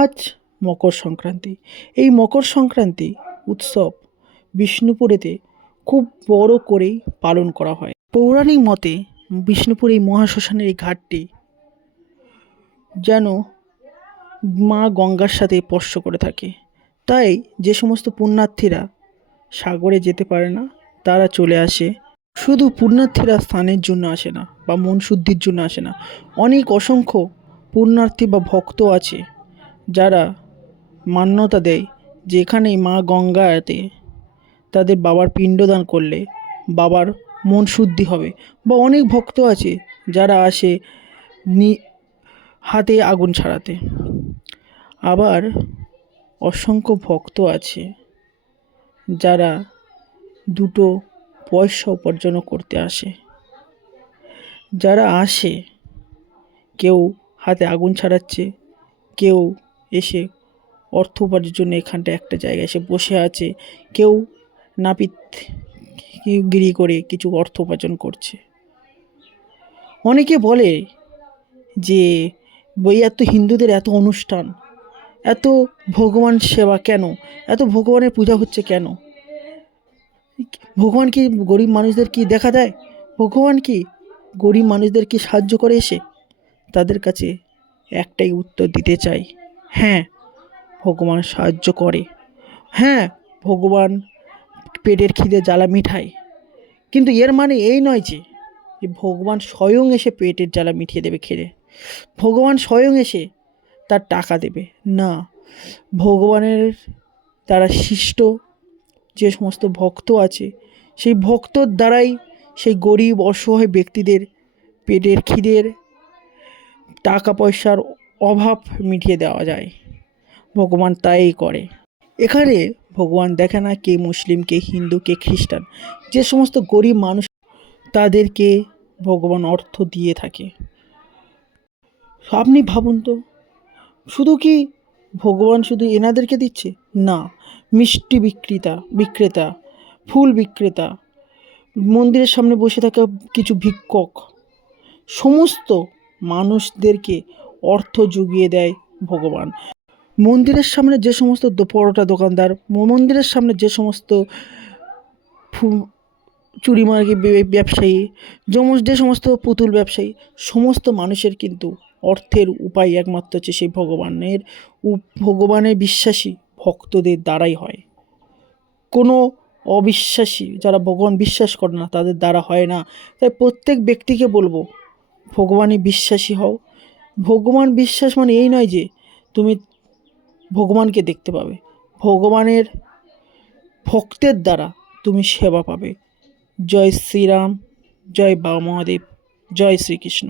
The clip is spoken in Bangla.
আজ মকর সংক্রান্তি। এই মকর সংক্রান্তি উৎসব বিষ্ণুপুরেতে খুব বড় করেই পালন করা হয়। পৌরাণিক মতে বিষ্ণুপুর এই মহাশ্মশানের এই ঘাটটি যেন মা গঙ্গার সাথে স্পর্শ করে থাকে। তাই যে সমস্ত পুণ্যার্থীরা সাগরে যেতে পারে না, তারা চলে আসে। শুধু পুণ্যার্থীরা স্থানের জন্য আসে না বা মন শুদ্ধির জন্য আসে না। অনেক অসংখ্য পুণ্যার্থী বা ভক্ত আছে যারা মান্যতা দেয় যে এখানেই মা গঙ্গাতে তাদের বাবার পিণ্ডদান করলে বাবার মন শুদ্ধি হবে বা অনেক ভক্ত আছে যারা আসে নি, হাতে আগুন ছাড়াতে। আবার অসংখ্য ভক্ত আছে যারা দুটো পয়সা উপার্জনও করতে আসে। যারা আসে, কেউ হাতে আগুন ছাড়াচ্ছে, কেউ এসে অর্থ উপার্জনের জন্য এখানটা একটা জায়গায় এসে বসে আছে। কেউ নাপিত গিরি করে কিছু অর্থ উপার্জন করছে। অনেকে বলে যে বই এত হিন্দুদের এত অনুষ্ঠান, এত ভগবান সেবা কেন? এত ভগবানের পূজা হচ্ছে কেন? ভগবান কি গরিব মানুষদের কি দেখা দেয়? ভগবান কি গরিব মানুষদের কি সাহায্য করে এসে? তাদের কাছে একটাই উত্তর দিতে চাই। হ্যাঁ ভগবান সাহায্য করে। হ্যাঁ ভগবান পেটের খিদে জ্বালা মিঠায়। কিন্তু এর মানে এই নয় যে যে ভগবান স্বয়ং এসে পেটের জ্বালা মিটিয়ে দেবে খেলে। ভগবান স্বয়ং এসে তার টাকা দেবে। না, ভগবানের তারা সৃষ্ট যে সমস্ত ভক্ত আছে, সেই ভক্তর দ্বারাই সেই গরিব অসহায় ব্যক্তিদের পেটের খিদের টাকা পয়সার অভাব মিটিয়ে দেওয়া যায়। ভগবান তাই করে। এখানে ভগবান দেখে না কে মুসলিম, কে হিন্দু, কে খ্রিস্টান। যে সমস্ত গরিব মানুষ, তাদেরকে ভগবান অর্থ দিয়ে থাকে। আপনি ভাবুন তো, শুধু কি ভগবান শুধু এনাদেরকে দিচ্ছে? না, মিষ্টি বিক্রেতা বিক্রেতা, ফুল বিক্রেতা, মন্দিরের সামনে বসে থাকা কিছু ভিক্ষক, সমস্ত মানুষদেরকে অর্থ জুগিয়ে দেয় ভগবান। মন্দিরের সামনে যে সমস্ত পরোটা দোকানদার, মন্দিরের সামনে যে সমস্ত চুরিমার্গি বে- ব্যবসায়ী যেমন যে সমস্ত পুতুল ব্যবসায়ী, সমস্ত মানুষের কিন্তু অর্থের উপায় একমাত্র হচ্ছে সেই ভগবানের ভগবানের বিশ্বাসী ভক্তদের দ্বারাই হয়। কোনো অবিশ্বাসী যারা ভগবান বিশ্বাস করে না, তাদের দ্বারা হয় না। তাই প্রত্যেক ব্যক্তিকে বলব ভগবানে বিশ্বাসী হও ভগবান বিশ্বাস মানে এই নয় যে তুমি ভগবানকে দেখতে পাবে। ভগবানের ভক্তের দ্বারা তুমি সেবা পাবে। জয় শ্রীরাম, জয় বাবা মহাদেব, জয় শ্রীকৃষ্ণ।